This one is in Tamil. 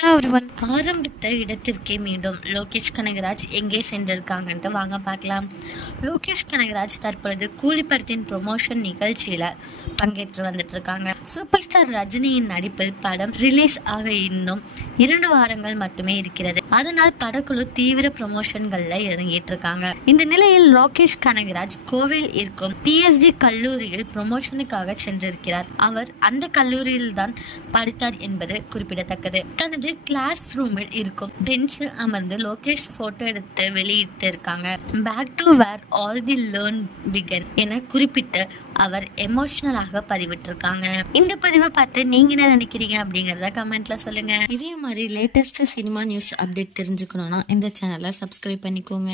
Hello everyone. ஆரம்பித்த இடத்திற்கே மீண்டும் லோகேஷ் கனகராஜ் எங்கே சென்றிருக்காங்கன்ட்டு வாங்க பார்க்கலாம். லோகேஷ் கனகராஜ் தற்பொழுது கூலி படத்தின் ப்ரொமோஷன் நிகழ்ச்சியில் பங்கேற்று வந்துட்டு இருக்காங்க. சூப்பர் ஸ்டார் ரஜினியின் நடிப்பில் படம் ரிலீஸ் ஆக இன்னும் 2 வாரங்கள் மட்டுமே இருக்கிறது. அதனால் படக்குழு தீவிர ப்ரொமோஷன்கள்ல இறங்கிட்டு இருக்காங்க. இந்த நிலையில் லோகேஷ் கனகராஜ் கோவையில் இருக்கும் PSG கல்லூரியில் ப்ரொமோஷனுக்காக சென்றிருக்கிறார். அவர் அந்த கல்லூரியில் தான் படித்தார் என்பது குறிப்பிடத்தக்கது. தனது கிளாஸ் ரூமில் இருக்கும் பெஞ்சில் அமர்ந்து லோகேஷ் போட்டோ எடுத்து வெளியிட்டு இருக்காங்க. Back to where all the learn began என குறிப்பிட்டு அவர் எமோஷனலாக பதிவிட்டிருக்காங்க. இந்த பதிவை பார்த்து நீங்க என்ன நினைக்கிறீங்க அப்படிங்கறத கமெண்ட்ல சொல்லுங்க. இதே மாதிரி லேட்டஸ்ட் சினிமா நியூஸ் அப்டேட் தெரிஞ்சுக்கணும்னா இந்த சேனலை சப்ஸ்கிரைப் பண்ணிக்கோங்க.